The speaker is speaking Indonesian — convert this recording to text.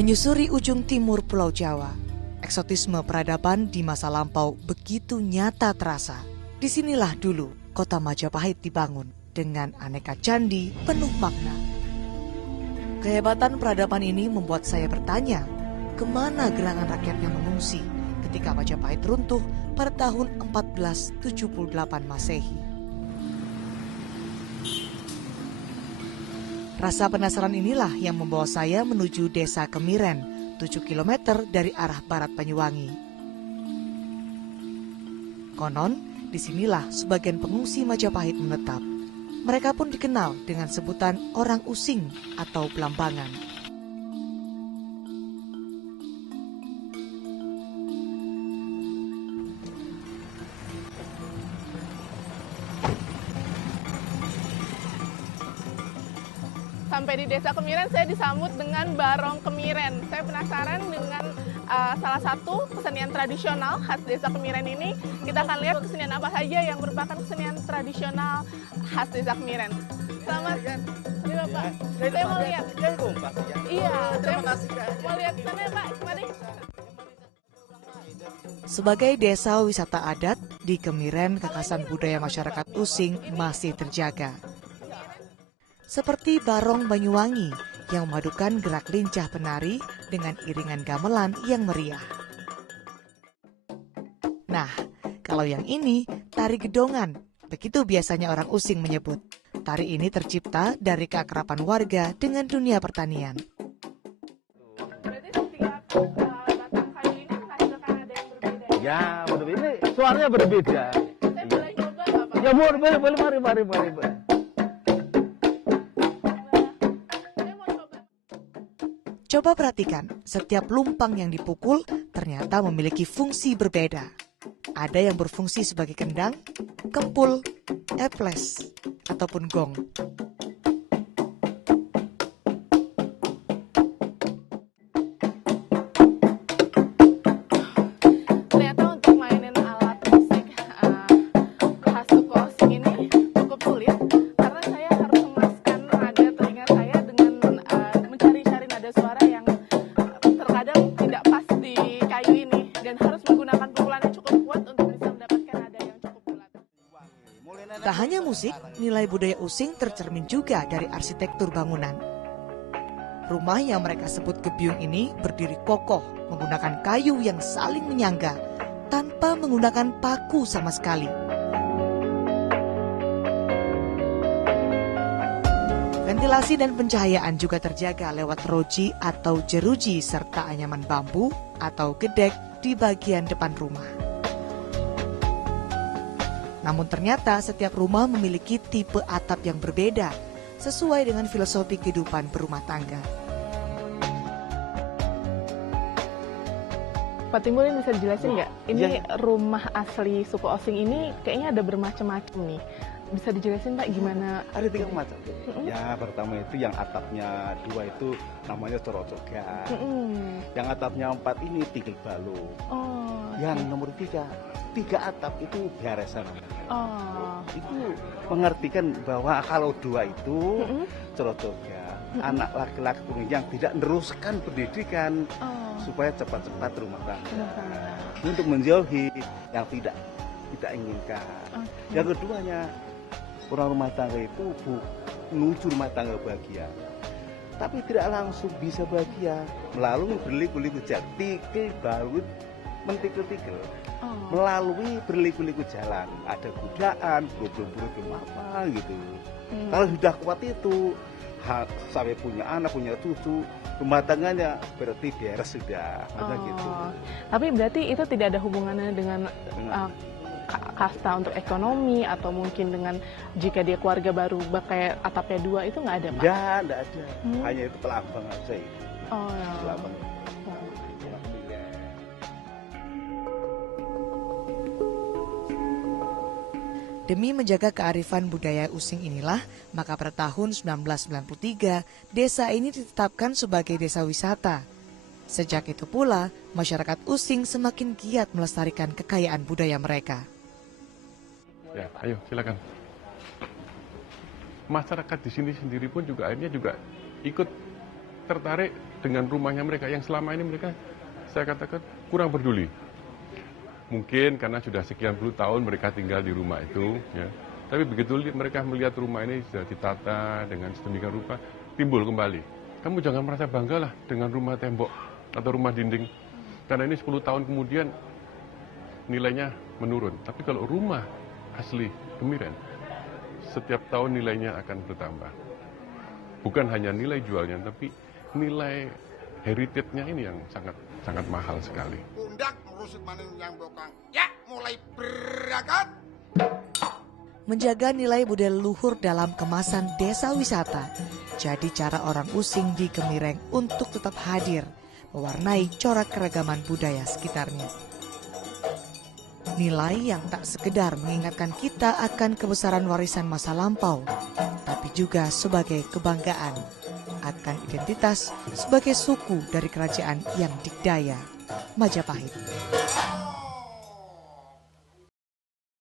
Menyusuri ujung timur Pulau Jawa, eksotisme peradaban di masa lampau begitu nyata terasa. Disinilah dulu kota Majapahit dibangun dengan aneka candi penuh makna. Kehebatan peradaban ini membuat saya bertanya, kemana gerangan rakyatnya mengungsi ketika Majapahit runtuh pada tahun 1478 Masehi. Rasa penasaran inilah yang membawa saya menuju Desa Kemiren, 7 km dari arah barat Banyuwangi. Konon, disinilah sebagian pengungsi Majapahit menetap. Mereka pun dikenal dengan sebutan orang using atau belambangan. Sampai di Desa Kemiren, saya disambut dengan Barong Kemiren. Saya penasaran dengan salah satu kesenian tradisional khas Desa Kemiren ini. Kita akan lihat kesenian apa saja yang merupakan kesenian tradisional khas Desa Kemiren. Selamat, ini Bapak. Saya mau lihat. Iya, saya mau lihat sana ya Pak. Mari. Sebagai desa wisata adat, di Kemiren kekhasan budaya masyarakat using masih terjaga. Seperti Barong Banyuwangi yang memadukan gerak lincah penari dengan iringan gamelan yang meriah. Nah, kalau yang ini tari gedongan, begitu biasanya orang using menyebut. Tari ini tercipta dari keakraban warga dengan dunia pertanian. Berarti setiap batang kayu ini menghasilkan ada yang berbeda. Ya, berbeda. Suaranya berbeda. Saya boleh coba nggak Pak? Ya, boleh, mari. Coba perhatikan, setiap lumpang yang dipukul ternyata memiliki fungsi berbeda. Ada yang berfungsi sebagai kendang, kempul, eples, ataupun gong. Ternyata untuk mainin alat musik khas suku osing ini cukup sulit karena saya harus memaskan nada telinga saya dengan mencari-cari nada suara yang terkadang tidak pas di kayu ini dan harus menggunakan pukulan yang cukup kuat untuk bisa mendapatkan nada yang cukup bulat. Tak hanya musik, nilai budaya using tercermin juga dari arsitektur bangunan. Rumah yang mereka sebut gebyung ini berdiri kokoh menggunakan kayu yang saling menyangga tanpa menggunakan paku sama sekali. Ventilasi dan pencahayaan juga terjaga lewat roji atau jeruji serta anyaman bambu atau gedek di bagian depan rumah. Namun ternyata setiap rumah memiliki tipe atap yang berbeda sesuai dengan filosofi kehidupan berumah tangga. Pak Timbul, ini bisa dijelasin nggak? Ini Iya. rumah asli suku osing ini kayaknya ada bermacam-macam nih. Bisa dijelasin Pak gimana? Ada 3 macam. Ya, pertama itu yang atapnya 2 itu namanya corocoga. Yang atapnya 4 ini tigel balu. Oh. Yang nomor 3 atap itu beresan. Oh. Itu mengartikan bahwa kalau 2 itu corocoga, anak laki-laki yang tidak meneruskan pendidikan supaya cepat-cepat rumah tangga. Untuk menjauhi yang tidak inginkan. Yang keduanya, orang rumah tangga itu menuju rumah tangga bahagia, tapi tidak langsung bisa bahagia melalui berliku-liku tikil balut mentikil-tikil, melalui berliku-liku jalan, ada godaan, berubah-ubah apa gitu. Kalau sudah kuat itu, sampai punya anak, punya cucu, rumah tangganya berarti beres sudah, gitu. Tapi berarti itu tidak ada hubungannya dengan kasta untuk ekonomi atau mungkin dengan jika dia keluarga baru kayak atapnya 2 itu nggak ada Pak? Nggak ada. Hanya itu pelambang aja itu. Pelambang. Demi menjaga kearifan budaya using inilah, maka pada tahun 1993, desa ini ditetapkan sebagai desa wisata. Sejak itu pula, masyarakat using semakin giat melestarikan kekayaan budaya mereka. Ya, ayo silakan. Masyarakat di sini sendiri pun juga akhirnya juga ikut tertarik dengan rumahnya mereka yang selama ini mereka, saya katakan, kurang peduli. Mungkin karena sudah sekian puluh tahun mereka tinggal di rumah itu, ya. Tapi begitu mereka melihat rumah ini sudah ditata dengan sedemikian rupa, timbul kembali. Kamu jangan merasa banggalah dengan rumah tembok atau rumah dinding. Karena ini 10 tahun kemudian nilainya menurun. Tapi kalau rumah asli Kemiren, setiap tahun nilainya akan bertambah. Bukan hanya nilai jualnya, tapi nilai heritage-nya ini yang sangat mahal sekali. Pundak merusut maning yang bokang. Ya, mulai berangkat. Menjaga nilai budaya leluhur dalam kemasan desa wisata jadi cara orang Using di Kemiren untuk tetap hadir, mewarnai corak keragaman budaya sekitarnya. Nilai yang tak sekedar mengingatkan kita akan kebesaran warisan masa lampau, tapi juga sebagai kebanggaan akan identitas sebagai suku dari kerajaan yang dikdaya Majapahit.